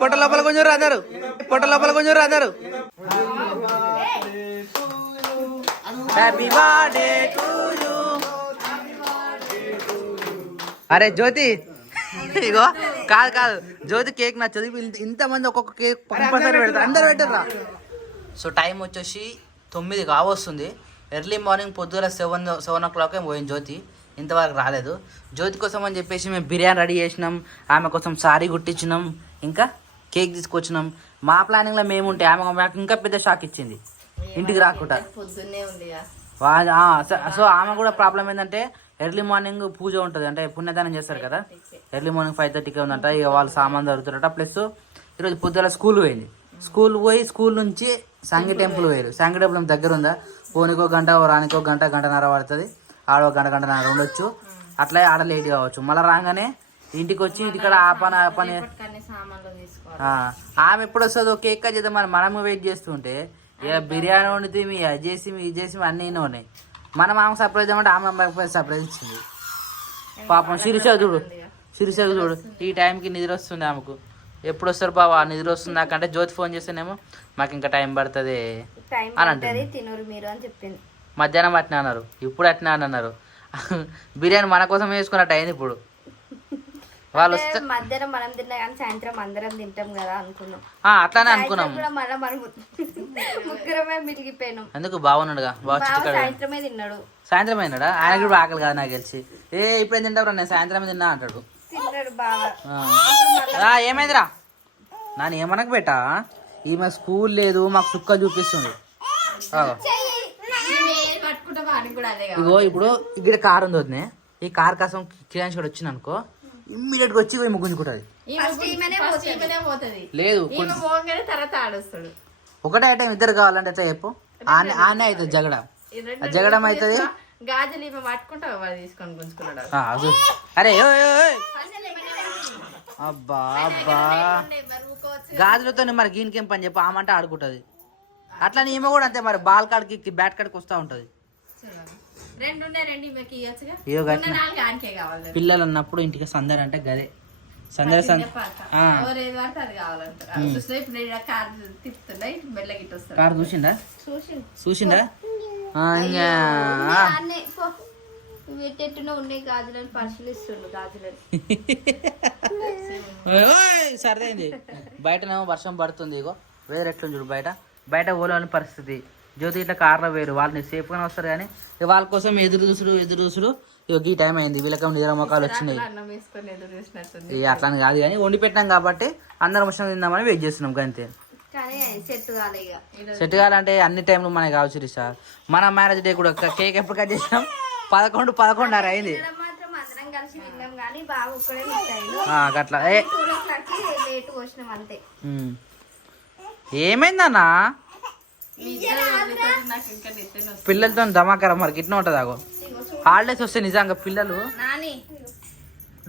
పొట్ట లోపల కొంచెం రాదారు, పొట్ట లోపల కొంచెం రాదారు. Happy birthday to you. అరే జ్యోతి, ఇగో కాదు కాదు జ్యోతి కేక్ నచ్చదు. ఇంతమంది ఒక్కొక్క కేక్ కంపల్సరీ పెడతారు, అందరు పెట్టారా. సో టైం వచ్చేసి 9 కావస్తుంది. ఎర్లీ మార్నింగ్ పొద్దున 7 o'clock పోయింది జ్యోతి, ఇంతవరకు రాలేదు. జ్యోతి కోసం అని చెప్పేసి మేము బిర్యానీ రెడీ చేసినాం, ఆమె కోసం సారీ కుట్టించినాం, ఇంకా కేక్ తీసుకొచ్చినాం. మా ప్లానింగ్లో మేము ఉంటే ఆమె మాకు ఇంకా పెద్ద షాక్ ఇచ్చింది ఇంటికి రాకుండా. సో ఆమె కూడా ప్రాబ్లం ఏంటంటే ఎర్లీ మార్నింగ్ పూజ ఉంటుంది, అంటే పుణ్యదానం చేస్తారు కదా. ఎర్లీ మార్నింగ్ 5:30కి ఉందంట. ఇక వాళ్ళు సామాన్ దొరుకుతారట. ప్లస్ ఈరోజు పొద్దున స్కూల్ పోయింది. స్కూల్ నుంచి సంగి టెంపుల్ పోయారు. సంగి టెంపుల్ దగ్గర ఉందా, పోనీకో గంట రానికో గంట గంటన్నర పడుతుంది. ఆడో గంటన్నర ఉండొచ్చు. అట్లా ఆడ లేట్ కావచ్చు. మళ్ళీ రాగానే ఇంటికి వచ్చి ఇంటికాడ ఆ పని ఆమె ఎప్పుడు వస్తుందో కేక్ కట్ చేద్దాం మరి మనము వెయిట్ చేస్తుంటే ఇక బిర్యానీ వండితే అది చేసి ఇది చేసి అన్నీ ఉన్నాయి. మనం ఆమె సర్ప్రైజ్ అంటే ఆమె సర్ప్రైజ్ ఇచ్చింది. పాపం శిరీష చూడు ఈ టైంకి నిద్ర వస్తుంది ఆమెకు. ఎప్పుడు వస్తారు బాబా నిద్ర వస్తుంది నాకంటే జ్యోతి ఫోన్ చేస్తేనేమో మాకు ఇంకా టైం పడుతుంది అని అంటే మధ్యాహ్నం అట్నే అన్నారు, ఇప్పుడు అట్నే అని అన్నారు. బిర్యానీ మన కోసం వేసుకున్నట్టు అయింది. ఇప్పుడు వాళ్ళు వస్తే మధ్యాహ్నం మనం తిన్నా కానీ సాయంత్రం అందరం తింటాం కదా అనుకున్నాం. అట్లానే అనుకున్నాం. ముగ్గురమే మిగిలిపోయినాం. ఎందుకు బాగున్నాడుగా, సాయంత్రమే తిన్నాడు. సాయంత్రం అయినాడా? ఆయన కూడా ఆకలి కాదు నాకు తెలిసి. ఇప్పుడు తింటావు, నేను సాయంత్రం తిన్నా అంటాడు. ఏమైందిరా నాన్న ఏమనకు బేటా, ఈమె స్కూల్ లేదు మాకు సుక్క చూపిస్తుంది. ఇగో ఇప్పుడు ఇక్కడ కార్ ఉంది వద్దే, ఈ కార్ కోసం కిరాన్స్ కూడా వచ్చింది అనుకో, ఇమ్మీడియట్ గా వచ్చి ఏమో గుంజుకుంటది. లేదు ఒకటే ఐటమ్ ఇద్దరు కావాలంటే ఎట్లా చెప్పు, ఆనే అవుతుంది జగడం అవుతుంది. గాజులు పట్టుకుంటా తీసుకొని గుంజుకున్నాడు. అరే అబ్బా అబ్బా గాజులతో మరి గీనికేం పని చెప్పు, ఆమంటే ఆడుకుంటది. అట్లా ఈమె కూడా అంతే మరి, బాల్ కాడికి బ్యాట్ కాడికి వస్తూ ఉంటది. పిల్లలు అన్నప్పుడు ఇంటికి సందడి అంటే గదే సందడి కారు చూసిండా సరేంది. బయటనేమో వర్షం పడుతుంది. ఇగో వేరే ఎట్లా చూడు, బయట ఓలోని పరిస్థితి. జ్యోతి ఇట్లా కార్లో వేరు, వాళ్ళని సేఫ్గానే వస్తారు కానీ వాళ్ళ కోసం ఎదురు చూసుడు. ఇక ఈ టైం అయింది, వీళ్ళకి నిద్ర మొక్కలు వచ్చినాయి. అట్లాని కాదు కానీ వండి పెట్టినాం కాబట్టి అందరం వచ్చిన తిందామని వెయిట్ చేస్తున్నాం అంతే. సెట్ కావాలంటే అన్ని టైంలో మనకి కావచ్చు రిషా. మన మ్యారేజ్ డే కూడా కేక్ ఎప్పుడు కట్ చేసినాం 11:30 అయింది. అట్లా ఏమైందన్నా పిల్లలతో ధమాకర మరి గిట్న ఉంటుంది. ఆగో హాలిడేస్ వస్తే నిజంగా పిల్లలు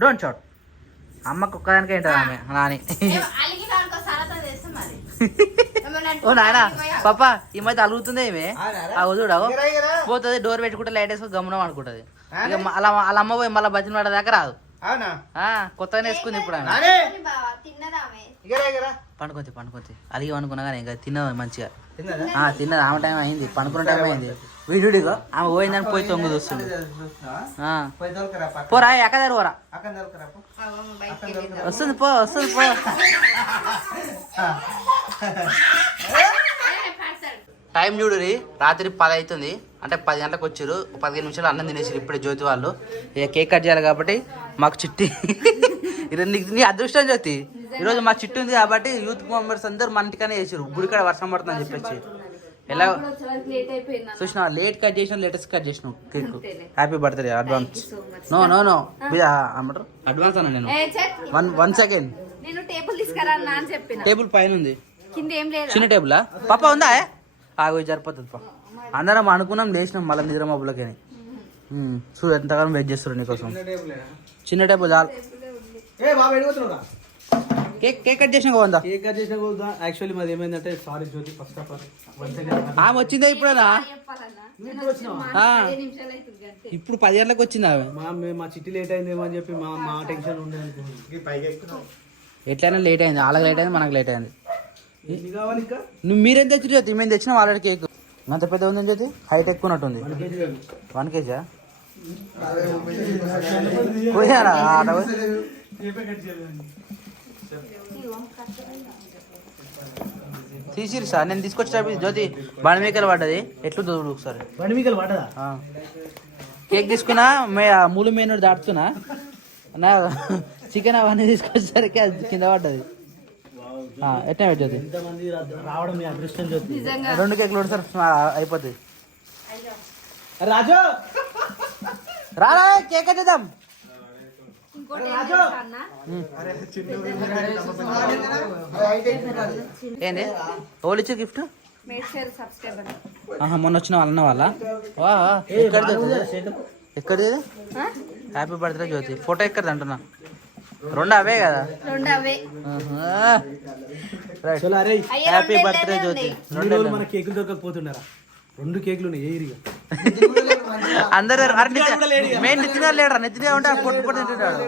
డోంట్ షాట్. అమ్మకు ఒక్కదానికే ఏంటది ఆమె నాని. ఓ నాయన పాప ఈ మధ్య అలుగుతుంది ఏమే చూడవు పోతుంది, డోర్ పెట్టుకుంటే లైట్ వేసుకొని గమనం అనుకుంటది. ఇక అలా వాళ్ళ అమ్మ పోయి మళ్ళీ బతిన పడే దాకా రాదు. కొత్తగానే వేసుకుంది ఇప్పుడు పండుకొద్ది అలిగి అనుకున్నా కానీ ఇంకా తిన్నది మంచిగా తిన్నది. ఆమె టైం అయింది, పండుకున్న టైం అయింది. వీడిగా ఆమె పోయిందని పోయి తొంగి చూస్తుంది. పోరా ఎక్కదారు పోరా వస్తుంది పో. టైం చూడురి, రాత్రి 10 అవుతుంది. అంటే 10 గంటలకు వచ్చారు, 15 నిమిషాలు అన్నం తినేసారు ఇప్పుడే జ్యోతి వాళ్ళు. ఇక కేక్ కట్ చేయాలి కాబట్టి మాకు చిట్టి నీ అదృష్టం జ్యోతి, ఈరోజు మా చిట్టి ఉంది కాబట్టి యూత్ మెంబర్స్ అందరూ మన ఇంటికనే చేసారు. గుడికాడ వర్షం పడుతుందని చెప్పేసి ఎలా చూసినా లేట్ కట్ చేసినా, లేటెస్ట్ కట్ చేసినావు cake. Happy birthday advance. No అమ్మంటారు అడ్వాన్స్ అన్న. నేను 1 సెకండ్ టేబుల్ పైన ఉంది, చిన్న టేబులా పాప ఉందా? ఆగో సరిపోతుంది పా. అందరం అనుకున్నాం లేచినాం మళ్ళీ నిద్ర మబ్బులకి. చూడు ఎంతగానో వెయిట్ చేస్తారు నీకోసం. చిన్న టేబుల్ చాలు. కేక్ కట్ చేసిన పోదా? కేక్ కట్ చేసిన పోదా? యాక్చువల్లీ మాది ఏమైందంటే sorry Jyothi, first of all ఆమె వచ్చిందా ఇప్పుడేనా? ఇప్పుడు 10 గంటలకు వచ్చింది ఆమె. మా చిట్టి లేట్ అయిందేమో అని చెప్పి మా టెన్షన్ ఉండే. ఎట్లయినా లేట్ అయింది, వాళ్ళకి లేట్ అయింది, మనకు లేట్ అయింది. ఎన్ని కావాలి ఇంకా? నువ్వు మీరేం తెచ్చి జ్యోతి? మేము తెచ్చినాం ఆల్రెడీ కేక్. అంత పెద్ద ఉందని జ్యోతి, హైట్ ఎక్కువ ఉన్నట్టుంది. 1 కేజా పోయారా ఆట? తీసిరు సార్, నేను తీసుకొచ్చేటప్పుడు జ్యోతి బండి మీకలు పడ్డది. ఎట్లు దూడు ఒకసారి బండి మీకలు పడ్డదా? కేక్ తీసుకున్నా, మూడు మేనూరు దాటుతున్నా నా చికెన్ అవన్నీ తీసుకొచ్చేసరికి అది కింద పడ్డది. ఎట్లా జ్యోతి? ఇంతమంది రావడం మీ అదృష్టం జ్యోతి. 2 కేకులు సార్ అయిపోతుంది. రాజు రారా కేక్ వచ్చేద్దాం. ఏంటి ఓళ్ళు ఇచ్చే గిఫ్ట్? మొన్న వచ్చిన వాళ్ళ వాళ్ళ ఎక్కడిది? హ్యాపీ బర్త్డే జ్యోతి. ఫోటో ఎక్కడిది అంటున్నా? 2 అవే కదా. హ్యాపీ బర్త్డే జ్యోతి. మన కేకులు దొరకకపోతున్నారా? 2 కేకులు ఉన్నాయి. అందరు మెయిన్ నెత్తిగా లేడరా, నెత్తిగా ఉంటే పొట్టు పొట్టు తింటున్నాడు.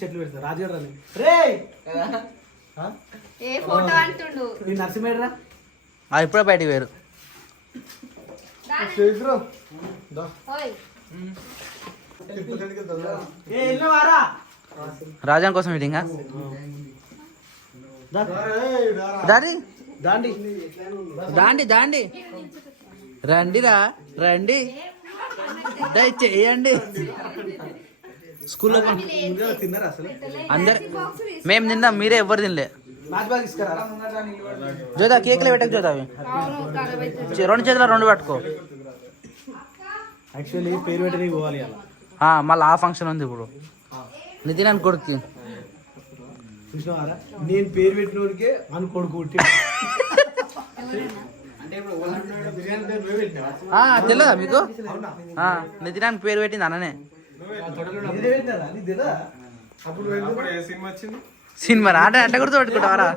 చెట్లు పెడతారు రాజుగారు నరసింహేడరా ఇప్పుడే బయటికి వేరు. రాజాన్ కోసం మీటింగా దాడి దాండి దాండి దాండి రండిరా రండి దయచేయండి. స్కూల్లో తిన్నారా అసలు? అందరు మేము తిన్నాం, మీరే ఎవ్వరు తినలే. జోదా కేక్లో పెట్టకు జోదా, అవి 2 చేతుల 2 పట్టుకో. యాక్చువల్లీ పేరు పెట్టడానికి పోవాలి అలా. మళ్ళీ ఆ ఫంక్షన్ ఉంది ఇప్పుడు. నితిన్ అని కొడుకు చూసినావారా? నేను పేరు పెట్టినోడికే అని కొడుకు తెలియదా మీకు? నితినానికి పేరు పెట్టింది అన్ననే. సినిమా అంటే అట్లా గుర్తు పెట్టుకుంటావారా?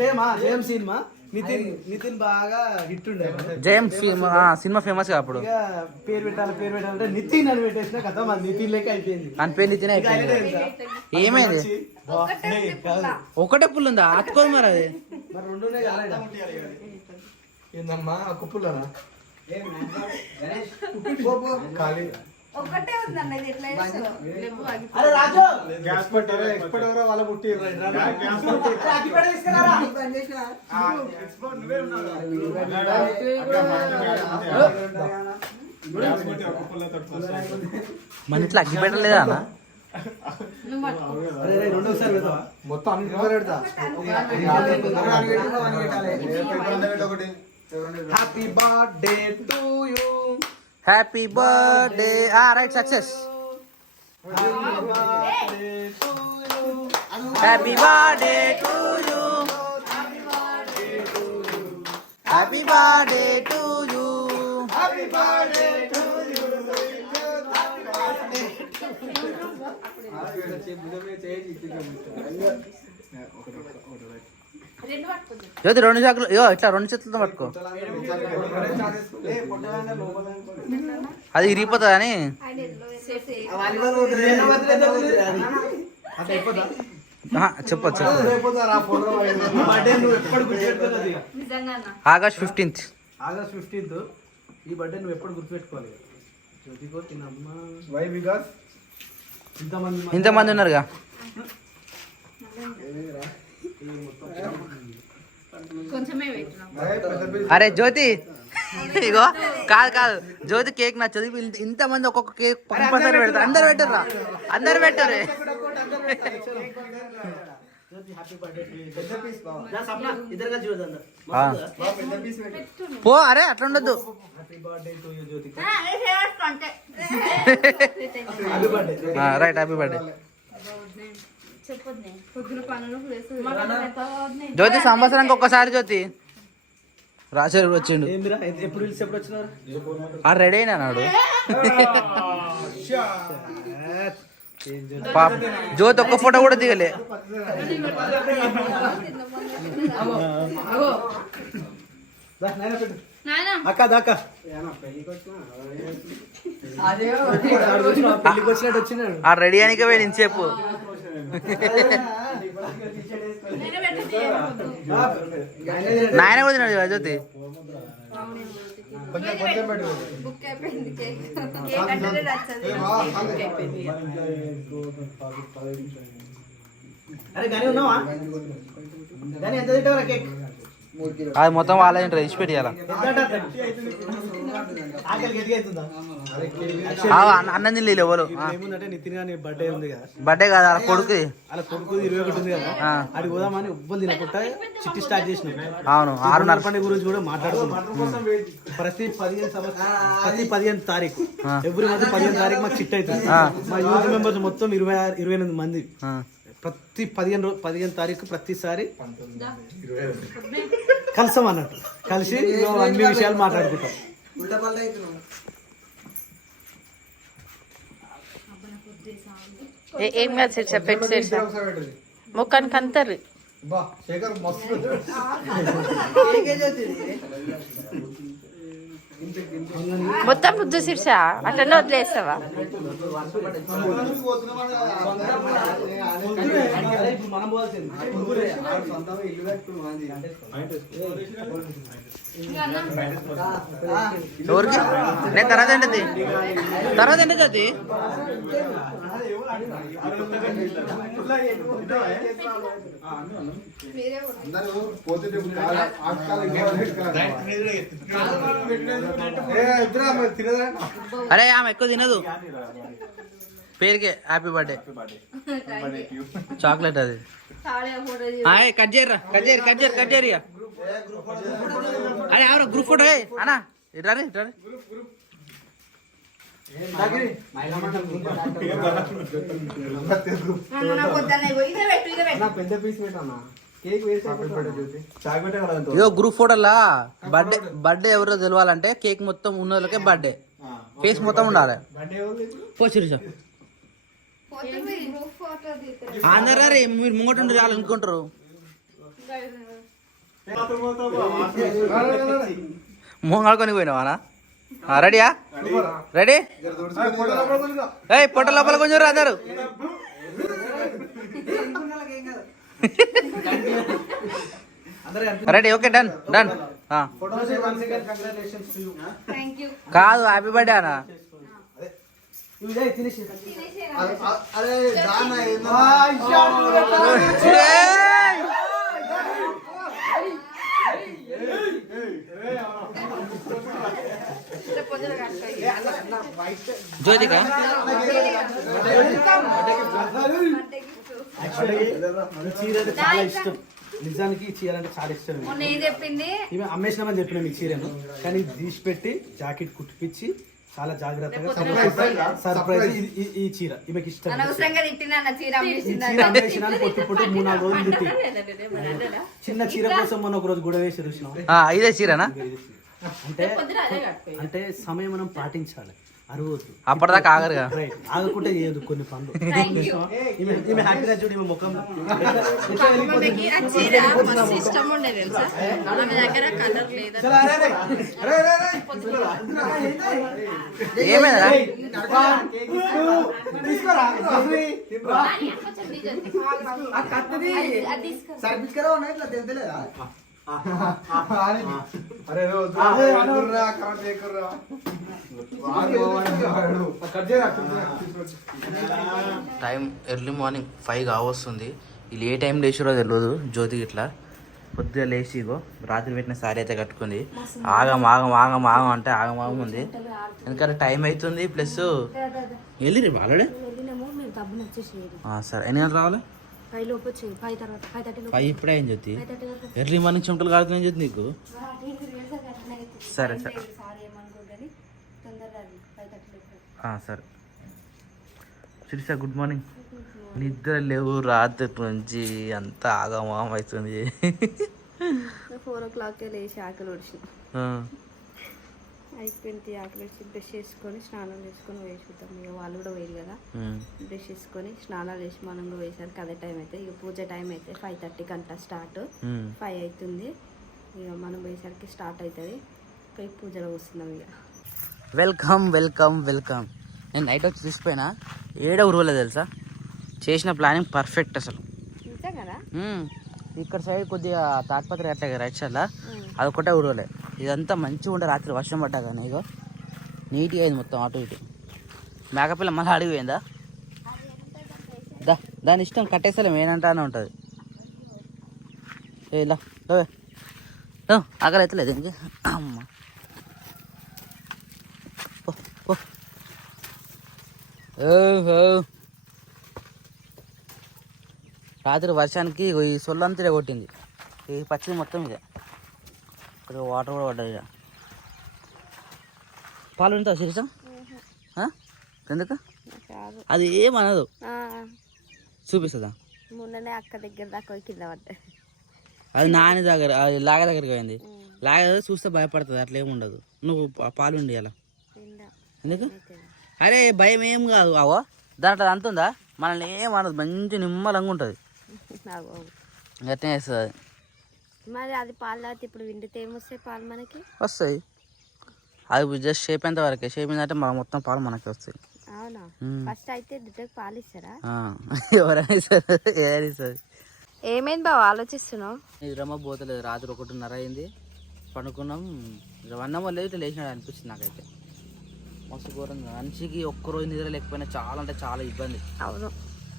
జయం సినిమా నితిన్ బాగా హిట్ ఉండే. జయం సినిమా ఫేమస్ అప్పుడు. పేరు పెట్టాలంటే నితిన్ అని పెట్టేసిన కదా, మన నితిన్ లెక్క అయిపోయింది. అని పేరు నితిన్ అయిపోయింది. ఏమైంది? ఒకటే పుల్లు ఉందా? అతుకోదు మరి అది. మరి 2 ఏందమ్మా కుప్పులనా? ఒకటే ఉందన్న, ఇది ఎట్లా చేస్తారో? అరే రాజు గ్యాస్ పట్టారా? ఎక్స్పర్ట్ ఎవరో వాళ్ళ ముట్టి గ్యాస్ పట్టి అకి పడే తీసుకురారా. ఎక్స్పర్ట్ నువ్వే ఉన్నావు. గ్యాస్ పట్టి కుప్పుల తట్టుకోసా. మన ఇట్లా అగ్గి పెట్టలేదా అన్న? అరే 2 సార్లు పెడతా మొత్తం అన్ని పెడతా. Happy birthday to you. Happy birthday. Right, success. Happy birthday to you. Happy birthday to you. Happy birthday to you. Jyothi 2 చాకులు ఇట్లా 2 చేతులతో పట్టుకో. అది ఇరిగిపోతుంది అని. చెప్పచ్చు. August 15th. ఆగస్ట్ 15th ఈ బర్త్డే నువ్వు ఎప్పుడు గుర్తుపెట్టుకోవాలి. ఇంతమంది ఉన్నారుగా. అరే జ్యోతి ఇగో కాదు జ్యోతి కేక్ నచ్చదు. ఇంతమంది ఒక్కొక్క కేక్ కంపల్సరీ పెడతారు. అందరు పెట్టరు, అందరు పెట్టరు. పో, అరే అట్లా ఉండద్దు. రైట్, హ్యాపీ బర్త్డే జ్యోతి. సంవత్సరానికి ఒక్కసారి జ్యోతి. రాజు వచ్చిండు. ఎప్పుడు వచ్చినారు? రెడీ అయినా నాడు. పాప జ్యోతి ఒక్క ఫోటో కూడా దిగలే. అక్క దాకా పెళ్లికి వచ్చినట్టు వచ్చినాడు ఆ రెడీ అనికే పోయి నేను చెప్పు నాయన కూడా తిన్నాడు కదా జ్యోతి కొంచెం కొంచెం పెట్టు బుక్ అయిపోయింది కేక్ కేక్ అంటే నచ్చదు బుక్ అయిపోయింది అరే గాని ఉన్నావా గాని ఎంత తింటావరా కేక్ అది మొత్తం వాళ్ళ ఇచ్చి పెట్టియాల ఆకలి గట్టిగా అవుతుందా అన్నం తినలే ఎవరు ఏముందంటే నితిన్ గారి బర్త్డే ఉంది కదా బర్త్డే కదా అలా కొడుకు అలా కొడుకు 21 ఉంది కదా అది పోదామని ఉబ్బలు తినకుండా చిట్టి స్టార్ట్ చేసినాం అవును 6:30 పండుగ గురించి కూడా మాట్లాడుతున్నాం ప్రతి 15 తారీఖు ఎవ్రీ మంత్ 15 తారీఖు మాకు చిట్ అవుతుంది మా యూత్ మెంబర్స్ మొత్తం 28 మంది ప్రతి 15 తారీఖు ప్రతిసారి కలుస్తాం అన్నట్టు కలిసి అన్ని విషయాలు మాట్లాడుకుంటాం ఏం కాదు శిర్ష పెట్టి శిర్ష ముఖానికి అంటారు మొత్తం బుద్ధి శిర్ష అట్లనే వదిలేస్తావా ఎవరికి నేను తర్వాత ఏంటది అది అరే ఆమె ఎక్కువ తినదు పేరుకే హ్యాపీ బర్త్డే చాక్లెట్ అది కట్ చేయరా కట్ చేయరు అరే ఎవరు గ్రూప్ ఫోటో అన్నా ఇట్రారే పెద్ద పీస్ పెట్టన్నా ఇదో గ్రూప్ ఫోటోలా బర్త్డే ఎవరో తెలవాలంటే కేక్ మొత్తం ఉన్నోళ్ళకే బర్త్డే ఫేస్ మొత్తం ఉండాలి అందరూ మీరు ముంగట రావాలనుకుంటారు మొంగాడుకొని పోయినావానా రెడీయా రెడీ పొట్ట లోపల కొంచెం అందరు రెడీ ఓకే డన్ కాదు హ్యాపీ బర్త్డే అన్న జ్యోతిక చాలా ఇష్టం నిజానికి ఈ చీర అంటే చాలా ఇష్టం చెప్పింది ఈమె అమ్మేసినామని చెప్పినాం ఈ చీరను కానీ తీసి పెట్టి జాకెట్ కుట్టిపించి చాలా జాగ్రత్తగా సర్ప్రైజ్ ఈ చీర ఈమెకి ఇష్టం ఈ చీర అమ్మేసిన పొట్టు 3-4 రోజులు తిట్టి చిన్న చీర కోసం మనం ఒక రోజు గొడవ వేసి చూసినాం ఇదే చీరనా అంటే సమయం మనం పాటించాలి అరవద్దు అప్పటిదాకా ఆగరుగా ఆగకుంటే చేయదు కొన్ని పనులు ఈమె హ్యాపీగా చూడు ఈమె ముఖం ఏమైందా టైం ఎర్లీ మార్నింగ్ 5 కావస్తుంది. వీళ్ళు ఏ టైం లేచిరో తెలియదు. జ్యోతి ఇట్లా పొద్దుగా లేచి ఇగో రాత్రి పెట్టిన సారీ అయితే కట్టుకుంది. ఆగం అంటే ఆగం ఉంది. ఎందుకంటే టైం అవుతుంది. ప్లస్ వెళ్ళి రేపు ఆల్రెడీ సరే ఎన్ని గంటలు రావాలి? 5 ఇప్పుడే ఏం జ్యోతి ఎర్లీ మార్నింగ్ చెమటలు కాడుతున్నాయి జ్యోతి నీకు. సరే సరే సరే శిరీష గుడ్ మార్నింగ్. నిద్ర లేవు రాత్రి నుంచి అంతా ఆగమాగం అవుతుంది. 4 o'clock లేచి ఆకలి వచ్చి అయిపోయింది. ఆకలి వచ్చి బ్రష్ చేసుకొని స్నానం చేసుకొని వేసుకుంటాం. ఇక వాళ్ళు కూడా వేయరు కదా. బ్రష్ చేసుకొని స్నానాలు చేసి మనం కూడా వేసరికి అదే టైం అయితే ఇక పూజ టైం అయితే 5:30 గంట స్టార్ట్. 5 అవుతుంది. ఇక మనం వేసరికి స్టార్ట్ అవుతుంది. తీసుకొని పూజలో వస్తున్నాం ఇక. Welcome welcome welcome. నేను నైట్ వచ్చి చూసిపోయినా ఏడో ఊరువలే తెలుసా. చేసిన ప్లానింగ్ పర్ఫెక్ట్ అసలు. నిజం కదా. ఇక్కడ సైడ్ కొద్దిగా తాటిపత్రి అట్లా రైట్ సైడ్లా అదొకటే ఊరువలే. ఇదంతా మంచిగా ఉండే రాత్రి వర్షం పడ్డా కానీ ఇగో నీట్గా అయింది మొత్తం అటు ఇటు. మేకపిల్ల మళ్ళీ అడిగిపోయిందా? దాని ఇష్టం కట్టేసలే ఏంటంటానే ఉంటుంది. ఇలా ఆకలి అవుతలేదు ఇంక. అమ్మ రాత్రి వర్షానికి ఈ సొల్లంతా కొట్టింది. ఈ పచ్చి మొత్తం ఇదే. ఇక్కడ వాటర్ కూడా పడ్డది. ఇక పాలు ఉంటావు శిరీషం? ఎందుకు? అది ఏమనదు. చూపిస్తుందా? మొన్ననే అక్క దగ్గర దాకా కింద పడ్డా. అది నాని దగ్గర, అది లాగ దగ్గరికి పోయింది. లాగ చూస్తే భయపడుతుంది, అట్లా ఏముండదు. నువ్వు పాలు ఉండి అలా ఎందుకు? అరే భయం ఏం కాదు. అవో దాంట్లో అంతుందా మనల్ని ఏమనదు, మంచి నిమ్మలంగా ఉంటుంది. గట్టినే వేస్తుంది అది. మరి అది పాలు తాగితే ఇప్పుడు విండితే ఏమొస్తాయి పాలు మనకి? వస్తాయి. అది జస్ట్ షేప్ ఎంత వరకే. షేప్ ఏంటంటే మన మొత్తం పాలు మనకి వస్తాయి. అవునా? ఫస్ట్ అయితే దుడ్డకి పాలు ఇస్తారా? ఎవరైనా ఇస్తారు. ఏమైంది బావ ఆలోచిస్తున్నావు? నిద్రమ్మ పోతలేదు. రాత్రి 1:30 అయింది. పండుకున్నాం. వన్నమ్మ లేదు ఇట్లా లేచినాడు అనిపించింది నాకైతే. మస్తు ఘోరంగా. మనిషికి ఒక్కరోజు నిద్ర లేకపోయినా చాలా అంటే చాలా ఇబ్బంది. అవును,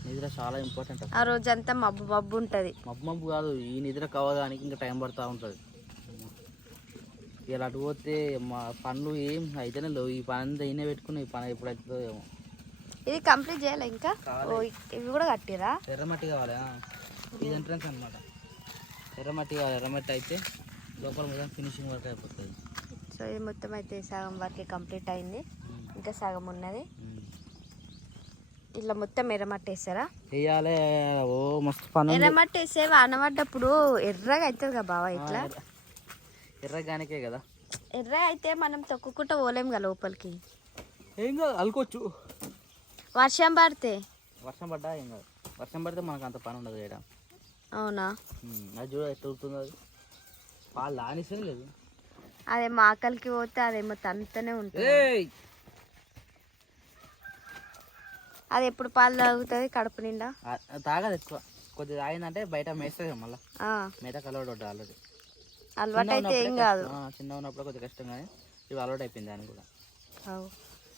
నిద్ర చాలా ఇంపార్టెంట్. ఆ రోజంతా మబ్బు మబ్బు ఉంటుంది. మబ్బు కాదు, ఈ నిద్ర కావడానికి ఇంకా టైం పడుతూ ఉంటుంది. ఇలా అటు పోతే మా పనులు ఏం అయితేనే లేవు. ఈ పని అంతా అయినా పెట్టుకుని ఈ పని ఎప్పుడు అవుతుందో ఏమో. ఇది కంప్లీట్ చేయాలి ఇంకా? ఇవి కూడా కట్టిరా? ఎర్రమట్టి కావాలి. ఇది ఎంట్రన్స్ అనమాట. ఎర్రమట్టి కావాలి. ఎర్రమట్టి అయితే లోపల మొత్తం ఫినిషింగ్ వర్క్ అయిపోతుంది. సో ఇది మొత్తం అయితే సగం వరకే కంప్లీట్ అయింది, ఇంకా సగం ఉన్నది. ఇట్లా మొత్తం ఎర్రమట్టి వేస్తారా? వేయాలి. ఓ మస్తు పని. ఎర్రమట్టి వేసే వాన పడ్డప్పుడు ఎర్రగా అవుతుంది కదా బావా. ఇట్లా ఎర్రగానికే కదా. ఎర్ర అయితే మనం తొక్కుకుంటూ పోలేం కదా లోపలికి. ఏం కాదు, అలుకోవచ్చు. వర్షం పడితే? వర్షం పడ్డా ఏం కాదు. వర్షం పడితే మనకు అంత పని ఉండదు చేయడం. అవునా? అది చూడ ఎట్లా అవుతుంది. అది పాలు లానిస్తే లేదు. అదే మా ఆకలికి పోతే అదేమో తంతనే ఉంటుంది. అది ఎప్పుడు పాలు తాగుతుంది కడుపు నిండా? తాగదు ఎక్కువ. కొద్దిగా తాగిందంటే బయట మేస్తుంది మళ్ళీ. మేత కలవడం ఆల్రెడీ అలవాటు అయితే ఏం కాదు. చిన్న ఉన్నప్పుడు కొద్దిగా కష్టం కానీ ఇవి అలవాటు అయిపోయింది దాన్ని కూడా.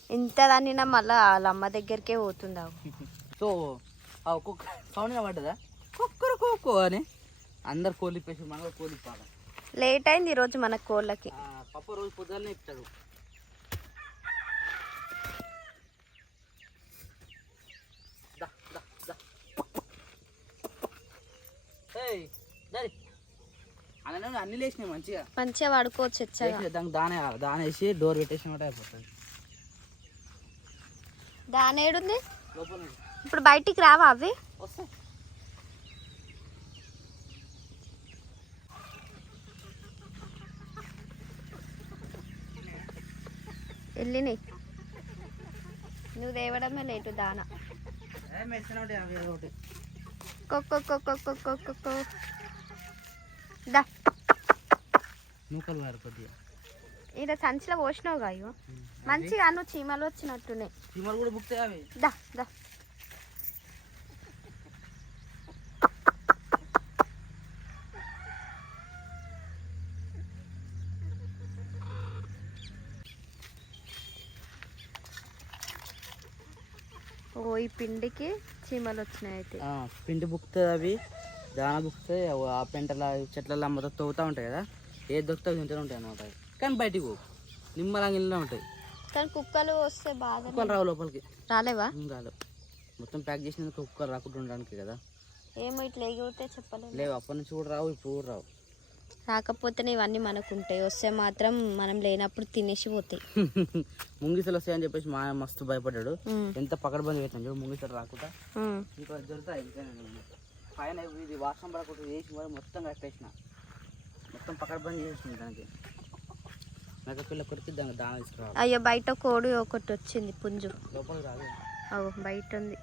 ఇంత దానినా మళ్ళీ వాళ్ళ అమ్మ దగ్గరికే పోతుందావు. సో ఒక్కొక్క సౌండ్ పడ్డదా కుక్కరు కుక్కో అని అందరు కోళ్ళు ఇప్పేసి మనం కూడా కోళ్ళు ఇప్పాలి. లేట్ అయింది ఈరోజు మన కోళ్ళకి. పప్పు రోజు పొద్దున్నే ఇప్పాడు. అన్ని లేచినాయి మంచిగా. మంచిగా పడుకోవచ్చు. దానికి దాన వేసి డోర్ పెట్టేసినట్టు అయిపోతుంది. దానేడుంది ఇప్పుడు? బయటికి రావా అవి? వస్తాయి. వెళ్ళినాయి. నువ్వు తేవడమే లేటు దానా. ఈడ సంచిలో పోసినావుగా. అయ్యో మంచిగా నువ్వు చీమలు వచ్చినట్టునే. చీమలు కూడా బుక్ చేయాలి. దా దా. ఓ ఈ పిండికి చీమలు వచ్చినాయి అయితే. పిండి బుక్తుంది, అవి దాన బుక్తాయి. ఆ పెంటల చెట్లలో మొత్తం తవ్వుతూ ఉంటాయి కదా. ఏది దొరుకుతా తింటూనే ఉంటాయి అనమాట. కానీ బయటికి పో నిమ్మలంగా ఇల్లు ఉంటాయి. కానీ కుక్కలు వస్తే బాధ. కుక్కలు రావు లోపలికి. రాలేవా? రాలేవు. మొత్తం ప్యాక్ చేసినందుకు కుక్కలు రాకుండా ఉండడానికి కదా. ఏమో ఇట్లా ఎగిరితే చెప్పలేదు. లేవు అప్పటి నుంచి కూడా రావు, ఇప్పుడు కూడా రావు. రాకపోతేనే ఇవన్నీ మనకు ఉంటాయి, వస్తే మాత్రం మనం లేనప్పుడు తినేసి పోతాయి. ముంగిసలు వస్తాయని చెప్పేసి మా మస్తు భయపడ్డాడు. ఎంత పకడ్బందీ పెట్టాను చూడు, ముంగిసలు రాకుండా. ఇంకా దొరుకుతాయి. ఇంకా పైన ఇది వాసన పడకుండా వేసి మరి మొత్తం కట్టేసిన, మొత్తం పకడ్బందీ చేసింది దానికి. మేకపిల్ల కొరికి దానికి దాన తీసుకురావాలి. అయ్యో బయట కోడి ఒకటి వచ్చింది పుంజు. లోపలికి రాదు. బయట ఉంది.